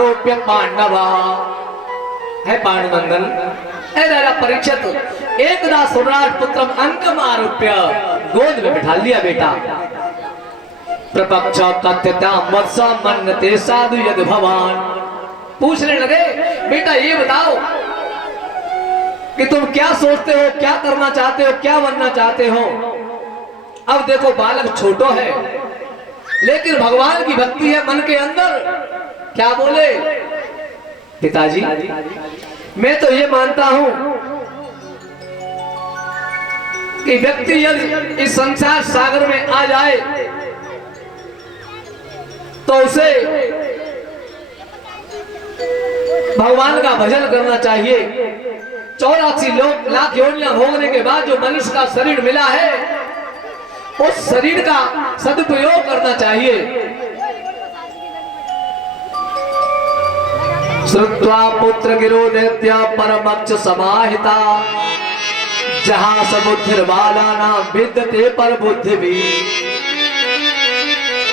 आरोप्य पांडवा। है पांडुनंदन, हे राजा परीक्षित, एकदा सुराट पुत्रम अंकम आरोप्य गोद में बिठा लिया बेटा। प्रपक्ष कथ्यता वत्स मन्नते साधु यद भवान। पूछने लगे बेटा ये बताओ कि तुम क्या सोचते हो, क्या करना चाहते हो, क्या बनना चाहते हो। अब देखो बालक छोटो है लेकिन भगवान की भक्ति है मन के अंदर। क्या बोले पिताजी, मैं तो ये मानता हूं कि व्यक्ति यदि इस संसार सागर में आ जाए तो उसे भगवान का भजन करना चाहिए। 84 लाख योनियां भोगने के बाद जो मनुष्य का शरीर मिला है उस शरीर का सदुपयोग करना चाहिए। श्रुत्वा पुत्र गिरो दैत्या परमक्ष समाहिता, जहां समुद्र बाला नाम विद्यते पर बुद्धि भी।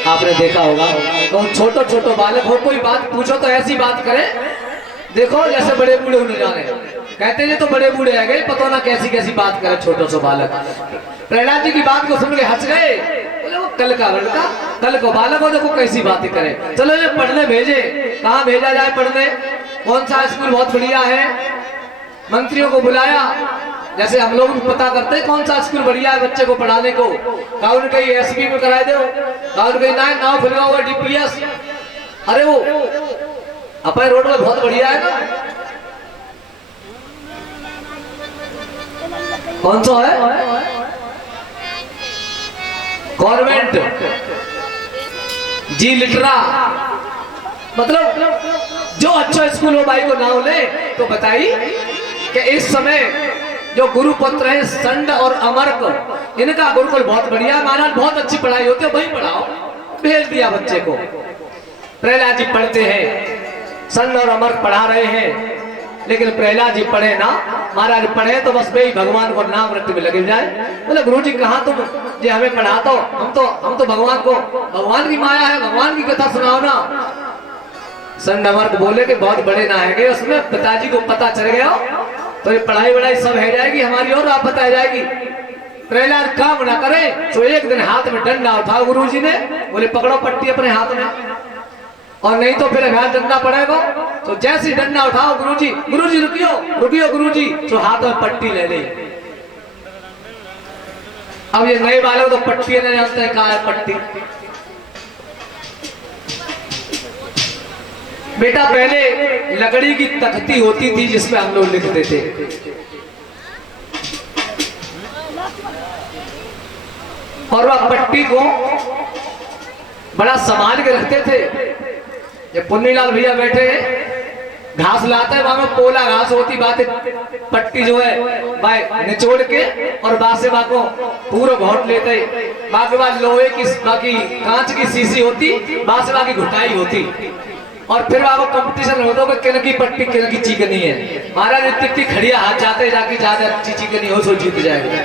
आपने देखा होगा तो छोटो छोटो बालक हो, कोई बात पूछो तो ऐसी बात करे देखो जैसे बड़े बूढ़े होने जाने। कहते हैं तो बड़े बूढ़े आ गए, पता ना कैसी कैसी बात करे छोटो सो बालक। प्रहलाद जी की बात को सुन के हंस गए, बोले वो कल का लड़का, कल को बालक हो, देखो कैसी बातें करे। चलो ये पढ़ने भेजे, कहाँ भेजा जाए पढ़ने, कौन सा स्कूल बहुत बढ़िया है। मंत्रियों को बुलाया, जैसे हम लोग पता करते हैं कौन सा स्कूल बढ़िया है बच्चे को पढ़ाने को। काउन कहीं एसपी में कराए दो, काउन कहीं नाव खुलवा हुआ डीपीएस। अरे वो अपने रोड में बहुत बढ़िया है ना, कौन सा है गवर्नमेंट जी लिटरा। मतलब जो अच्छा स्कूल हो भाई को नाम ले तो बताइए कि इस समय जो गुरुपुत्र है संड और अमर्क, इनका गुरुकुल बहुत बढ़िया, महाराज बहुत अच्छी पढ़ाई होती है, वही पढ़ाओ। भेज दिया बच्चे को। प्रहलाद जी पढ़ते हैं, संड और अमर्क पढ़ा रहे हैं, लेकिन प्रहलाद जी पढ़े ना, महाराज पढ़े तो बस भाई भगवान को नाम रखते में लगे जाए। बोले गुरु जी कहाँ तुम जे हमें पढ़ा तो हम तो भगवान को, भगवान की माया है, भगवान की कथा सुनाओ ना। संड अमर्क बोले कि बहुत बड़े ना है, उसमें पिताजी को पता चल गया तो ये पढ़ाई वढ़ाई सब है जाएगी हमारी और आपत्ति आ जाएगी। प्रहलाद काम ना करे तो एक दिन हाथ में डंडा उठाओ गुरुजी ने, बोले पकड़ो पट्टी अपने हाथ में, और नहीं तो फिर अभ्यास डंडा पड़ेगा। तो जैसे डंडा उठाओ गुरुजी रुकियो रुकियो गुरुजी, तो हाथ में पट्टी ले ले। अब ये नए वाले तो पट्टी नहीं जानते हैं कहाँ है पट्टी। बेटा पहले लकड़ी की तख्ती होती थी जिसमें हम लोग लिखते थे, और वह पट्टी को बड़ा संभाल के रखते थे। जब पुन्नीलाल भैया बैठे घास लाते हैं, वहां में पोला घास होती, बात पट्टी जो है भाई निचोड़ के और बासे को पूरा घोट लेते, बाकी बात लोहे की, बाकी कांच की शीशी होती, बासे की घुटाई होती, और फिर आपको कंपटीशन होता है किन की पट्टी किन की चिकनी है। महाराज इतनी खड़िया हाथ जाते जाके ज्यादा अच्छी चिकनी हो सो जीत जाएगा।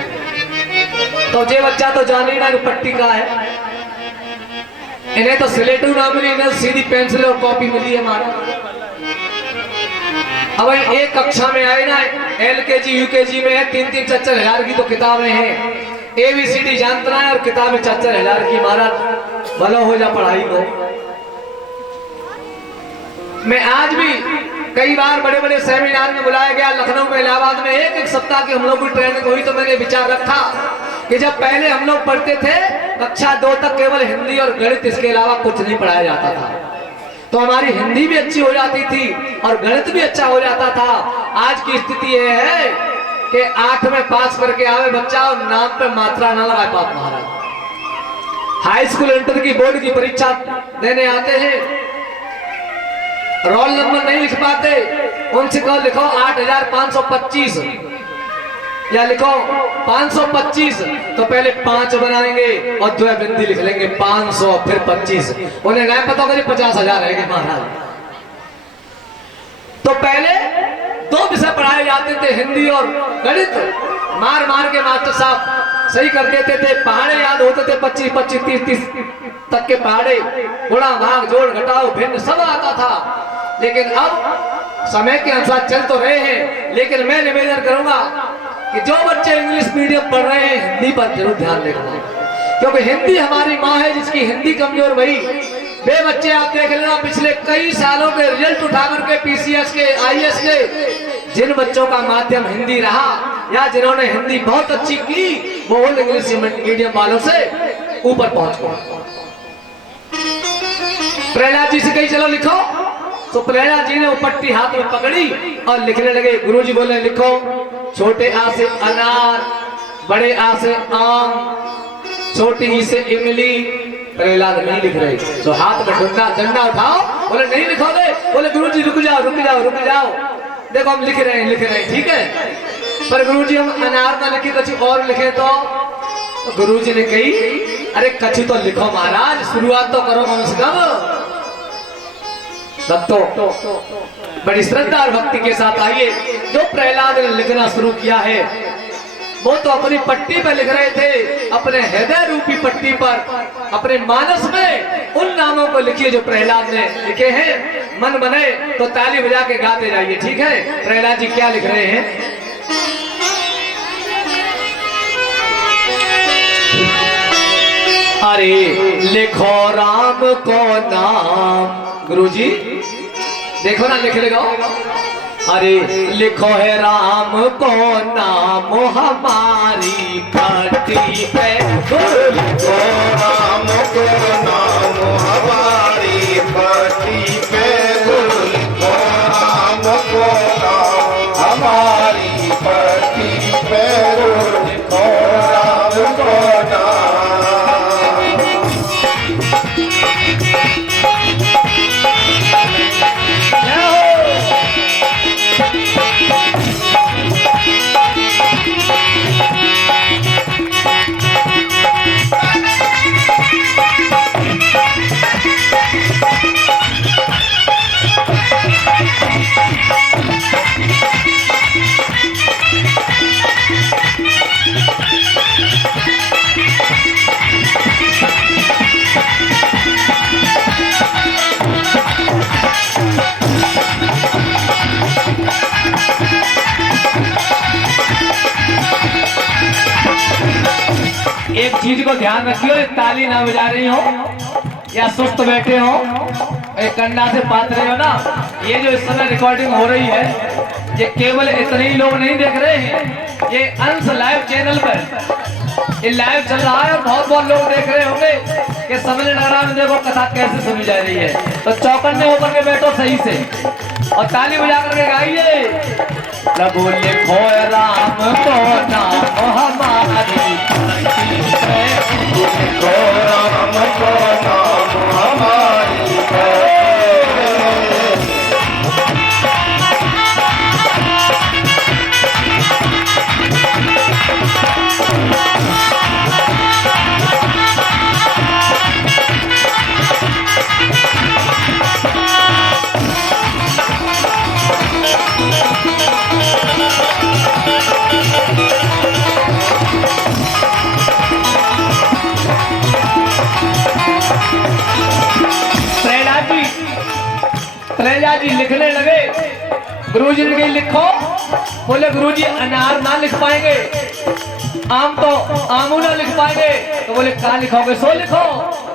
तो जे बच्चा तो जान ही ना कि पट्टी का है, इन्हें तो स्लेट ना मिली, इन्हें सीधी पेंसिल और कॉपी मिली है महाराज। अब एक कक्षा में आए ना, एलकेजी यूकेजी में है 3-3 4-4 हजार की तो किताबें हैं, ABCD जानता है और किताबें 4-4 हजार की। महाराज भला हो जा पढ़ाई को। मैं आज भी कई बार बड़े बड़े सेमिनार में बुलाया गया, लखनऊ में, इलाहाबाद में, एक सप्ताह की हम लोग की ट्रेनिंग हुई, तो मैंने विचार रखा कि जब पहले हम लोग पढ़ते थे कक्षा 2 तक केवल हिंदी और गणित, इसके अलावा कुछ नहीं पढ़ाया जाता था, तो हमारी हिंदी भी अच्छी हो जाती थी और गणित भी अच्छा हो जाता था। आज की स्थिति यह है कि 8 में पास करके आवे बच्चा और नाम पे मात्रा ना लगाए बाप महाराज। हाई स्कूल इंटर की बोर्ड की परीक्षा देने आते हैं, रोल नंबर नहीं लिख पाते, उनसे कहो लिखो 8525 या लिखो 525, तो पहले 5 बनाएंगे और 2 बिंदी लिख लेंगे 500 फिर 25, उन्हें गाय पता होगा 50,000 है महाराज। तो पहले 2 विषय पढ़ाए जाते थे, हिंदी और गणित, मार मार के मास्टर साहब सही कर देते थे, पहाड़े याद होते थे 25-25 30-30 तक के पहाड़े, गुणा भाग जोड़ घटाओ भिन्न सब आता था। लेकिन अब समय के अनुसार चल तो रहे हैं, लेकिन मैं निवेदन करूंगा कि जो बच्चे इंग्लिश मीडियम पढ़ रहे हैं हिंदी पर जरूर ध्यान रखना, क्योंकि हिंदी हमारी माँ है। जिसकी हिंदी कमजोर भई वे बच्चे आप देख लेना, पिछले कई सालों के रिजल्ट उठा करके पीसीएस के, आईएएस के, जिन बच्चों का माध्यम हिंदी रहा या जिन्होंने हिंदी बहुत अच्छी की, वो ओल्ड इंग्लिश मीडियम वालों से ऊपर पहुंच गए। प्रहलाद जी से कही चलो लिखो, तो प्रहलाद जी ने वो पट्टी हाथ में पकड़ी और लिखने लगे। गुरुजी बोले लिखो, छोटे आ से अनार, बड़े आ से आम, छोटी ई से इमली। प्रहलाद नहीं लिख रहे, तो हाथ में डंडा उठाओ, बोले नहीं लिखोगे? बोले गुरुजी रुक जाओ रुक जाओ रुक जाओ, देखो हम लिख रहे हैं, ठीक है। पर गुरुजी हम अनार ना लिखे, कुछ और लिखे तो गुरुजी ने कही अरे कछु तो लिखो महाराज, शुरुआत तो करो कम से कम। तब तो बड़ी श्रद्धा और भक्ति के साथ आइए, जो प्रहलाद ने लिखना शुरू किया है वो तो अपनी पट्टी पर लिख रहे थे, अपने हृदय रूपी पट्टी पर, अपने मानस में उन नामों को लिखिए जो प्रहलाद ने लिखे हैं। मन बने तो ताली बजा के गाते जाइए, ठीक है। प्रहलाद जी क्या लिख रहे हैं? अरे लिखो राम को नाम, गुरुजी देखो ना लिख लेगा। अरे लिखो है राम को नाम हमारी पट्टी पे, लिखो राम को नाम हमारी पट्टी पे, लिखो राम को नाम हमारी पट्टी पे, लिखो राम को नाम। एक चीज को ध्यान रखियो, ताली ना बजा रही हो या सुस्त बैठे हो, एक कंधा से बात रहे हो ना। ये जो इस समय रिकॉर्डिंग हो रही है, ये केवल इतने ही लोग नहीं देख रहे हैं, ये अंश लाइव चैनल पर ये लाइव चल रहा है और बहुत बहुत लोग देख रहे होंगे कि समझ नगरा में देखो कथा कैसे सुनी जा रही है। तो चौकन्ने होकर के बैठो सही से और ताली बजा करके गाइए। प्रभु लिखो राम को नाम हमारी, लिखो राम को नाम हमारी प्रहलाद जी लिखने लगे। गुरुजी ने कही लिखो, बोले गुरुजी अनार ना लिख पाएंगे, आम तो आमू ना लिख पाएंगे, तो बोले क्या लिखोगे? सो लिखो।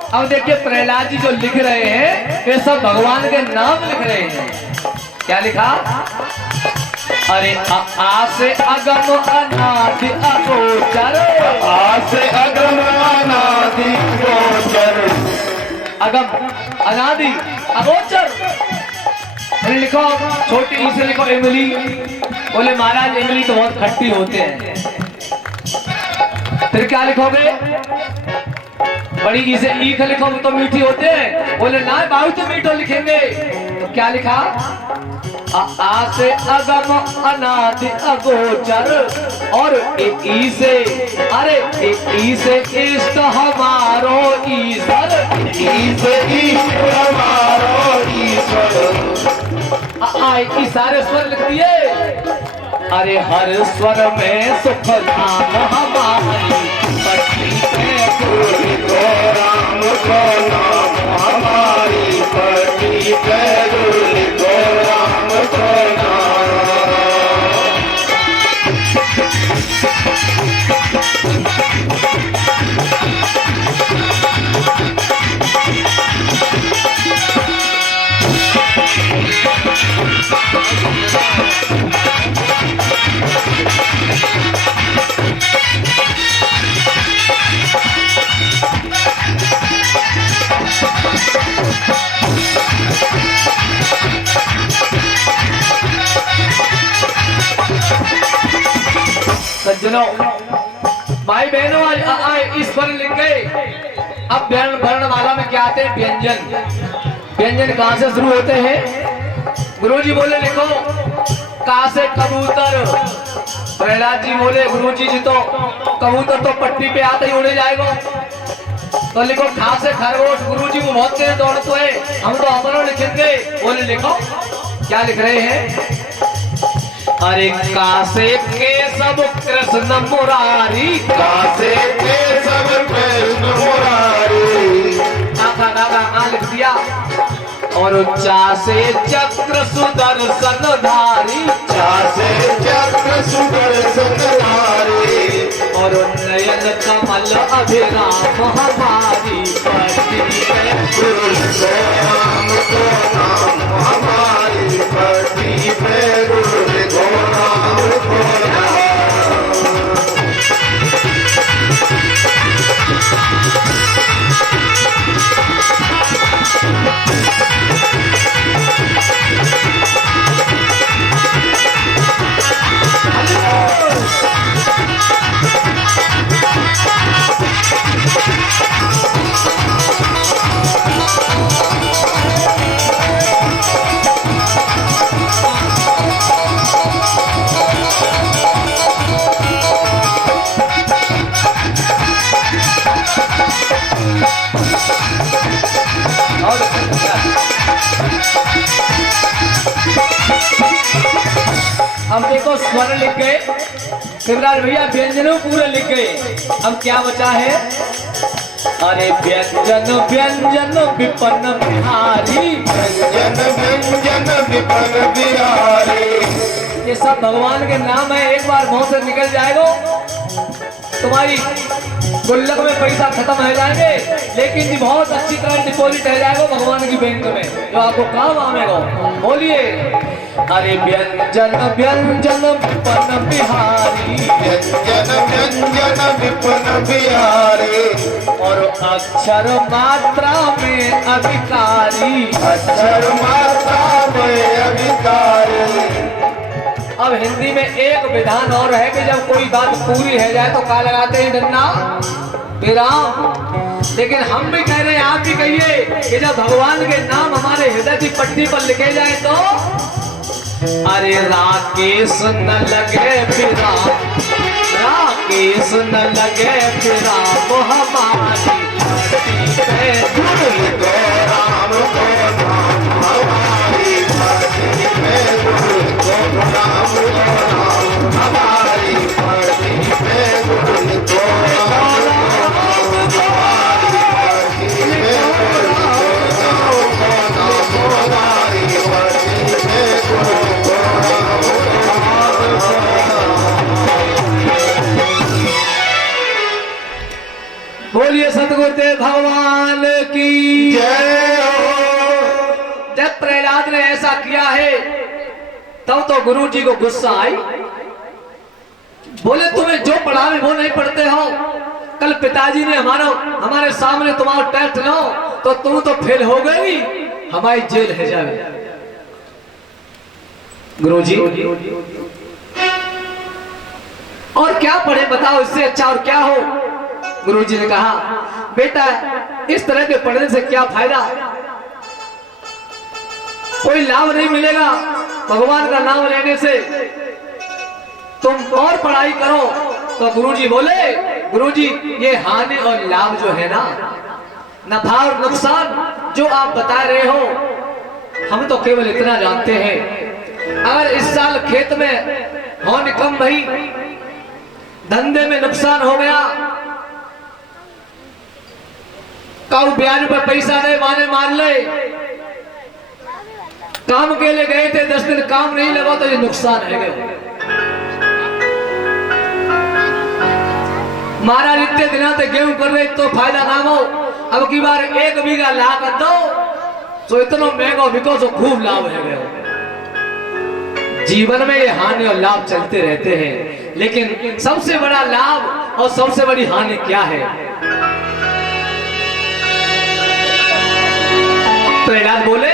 अब देखिए प्रहलाद जी जो लिख रहे हैं वे सब भगवान के नाम लिख रहे हैं। क्या लिखा? अरे आ से अगम अनादि अगोचर, आ से अगम अनादि गोचर, अगम अनादि अगोचर। लिखो, छोटी ई से लिखो इमली। बोले महाराज इमली तो बहुत खट्टी होते हैं, फिर क्या लिखोगे? बड़ी ई से ईख लिखो तो मीठी होते हैं। बोले ना बाबू तो मीठो लिखेंगे, तो क्या लिखा? आ से अगम अनादि अगोचर, और ई से, अरे ई से इष्ट हमारो ईश्वर, ई से इष्ट हमारो ईश्वर। ई सारे स्वर लिख दिए। अरे हर स्वर में सुख नाम हमारी पट्टी पे, लिखो राम को नाम हमारी पट्टी पे, लिखो सज्जनों, भाई बहनों, आज इस पर लिख गए। अब वर्णमाला में क्या आते हैं? व्यंजन। व्यंजन कहाँ से शुरू होते हैं? गुरुजी बोले लिखो कहाँ से? कबूतर। प्रहलाद जी बोले गुरुजी जी तो कबूतर तो पट्टी पे आते ही उड़े जाएगा, तो लिखो खा से खरगोश। गुरुजी को बहुत तेज दौड़ तो है, हम तो अपनों लिखेंगे। बोले लिखो क्या लिख रहे हैं? अरे कासे के सब कृष्ण मुरारी, कासे के सब कृष्ण मुरारी, नागा नागा लिख दिया। और चासे चक्र सुदर्शन धारी, चासे चक्र सुदर्शन धारी, और नयन कमल अभिराम हमारी पति है। गुरु राम को नाम हमारी पति पे, गुरु राम को नाम। हम देखो स्वर लिख गए, शिवराज भैया व्यंजनों पूरे लिख गए। अब क्या बचा है? अरे व्यंजन व्यंजन विपन्न बिहारी, व्यंजन व्यंजन विपन बिहारी, ये सब भगवान के नाम है। एक बार मुंह से निकल जाएगा तुम्हारी गुल्लक में पैसा खत्म हो जाएंगे, लेकिन जी बहुत अच्छी तरह डिपॉजिट हो जाएगा भगवान की बैंक में, जो आपको काम आएगा। बोलिए अरे व्यंजन व्यंजन विपन बिहारी, व्यंजन व्यंजन विपन बिहारी, और अक्षर मात्रा में अधिकारी, अक्षर मात्रा में अधिकारी। अब हिंदी में एक विधान और है कि जब कोई बात पूरी है जाए तो क्या लगाते हैं? डन्ना विराम। लेकिन हम भी कह रहे हैं, आप भी कहिए कि जब भगवान के नाम हमारे हृदय की पट्टी पर लिखे जाए तो अरे राकेश न लगे विराम, राकेश न लगे विराम हमारी पट्टी पे। गुरु राम को नाम हमारी पति पे, गुरु राम को नाम हमारी पति पे, गुरु राम को नाम हमारी पति पे, गुरु राम को नाम हमारी पति पे, गुरु राम को बोलिए सतगुरुदेव भगवान की जय हो। जब प्रहलाद ने ऐसा किया है तब तो गुरु जी को गुस्सा आई। बोले तुम्हें जो पढ़ावे वो नहीं पढ़ते हो। कल पिताजी ने हमारे सामने तुम्हारा टेस्ट लो तो तुम तो फेल हो गई, हमारी जेल है जाए। गुरु जी और क्या पढ़े बताओ, इससे अच्छा और क्या हो? गुरु जी ने कहा बेटा इस तरह के पढ़ने से क्या फायदा, कोई लाभ नहीं मिलेगा भगवान का नाम लेने से, तुम और पढ़ाई करो। तो गुरुजी बोले गुरुजी ये हानि और लाभ जो है ना, नफा और नुकसान जो आप बता रहे हो, हम तो केवल इतना जानते हैं अगर इस साल खेत में होने कम भई, धंधे में नुकसान हो गया, काऊ ब्याज पर पैसा नहीं माने मान ले, काम के लिए गए थे 10 दिन काम नहीं लगा तो ये नुकसान है गया। महाराज इतने दिनों से गेहूं कर रहे तो फायदा ना हो, अब की बार 1 बीघा ला कर दो तो इतना महंगा बिको तो खूब लाभ है गए। जीवन में ये हानि और लाभ चलते रहते हैं, लेकिन सबसे बड़ा लाभ और सबसे बड़ी हानि क्या है? प्रहलाद बोले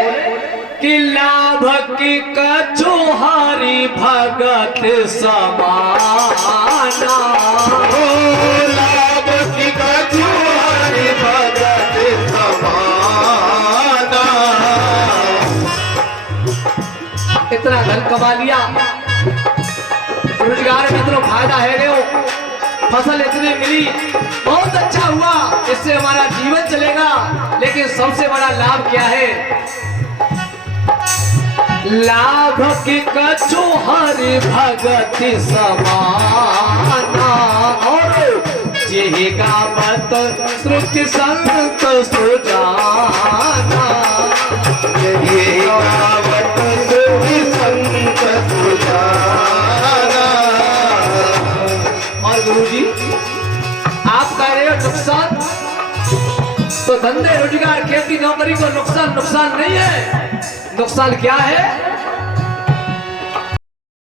कि लाभ की कचुहारी भगत समाना, लाभ की कचुहारी भगत समाना। इतना धन कमा लिया, रोजगार में इतना फायदा है रे, फसल इतनी मिली, बहुत अच्छा हुआ, इससे हमारा जीवन चलेगा, लेकिन सबसे बड़ा लाभ क्या है? लाभ की कचुहारी भगत समाना, और यही गावत श्रुति संत सुजाना, यही गावत श्रुति संत सुजाना। और गुरुजी आप कह रहे हो नुकसान, तो धंधे रोजगार खेती नौकरी को नुकसान नहीं है। नुकसान क्या है?